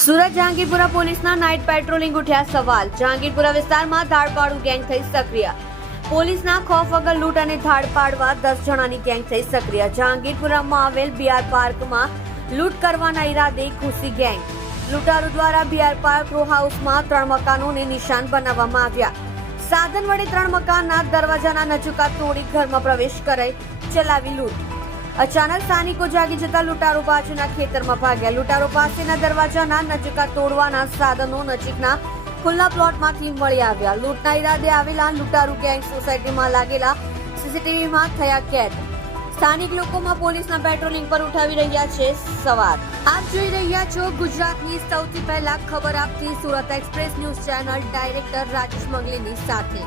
સુરત જહાંગીરપુરા પોલીસના night patrolling ઉઠ્યા સવાલ. જહાંગીરપુરા વિસ્તારમાં ધાડપાડુ ગેંગ થઈ સક્રિય. પોલીસના ખોફ વગર લૂંટ અને ધાડ પાડવા દસ જણાની ગેંગ થઈ સક્રિય. જહાંગીરપુરામાં આવેલ બીઆર પાર્કમાં લૂંટ કરવાના ઈરાદે ખુશી ગેંગ. લૂંટારો દ્વારા બીઆર પાર્ક રો હાઉસમાં ત્રણ મકાનોને નિશાન બનાવવામાં આવ્યા. સાધન વડે ત્રણ મકાનના દરવાજાના નજુકા તોડી ઘરમાં પ્રવેશ કરાઈ ચલાવી લૂંટ. અચાનક સ્થાનિકો જાગી જતા લૂંટારો પાછળના ખેતરમાં ભાગ્યા. લૂંટારો પાસેના દરવાજાના નજીકા તોડવાના સાધનો નજીકના ખુલ્લા પ્લોટમાંથી મળી આવ્યા. લૂંટના ઈરાદે આવેલા લૂંટારૂ ગેંગ સોસાયટીમાં લાગેલા સીસીટીવીમાં થયા કેદ. સ્થાનિક લોકોમાં પોલીસના પેટ્રોલિંગ પર ઉઠાવી રહ્યા છે સવાર આપ જોઈ રહ્યા છો ગુજરાતની સૌથી પહેલા ખબર આપતી Surat Express News channel director Rajesh મંગલીની સાથે.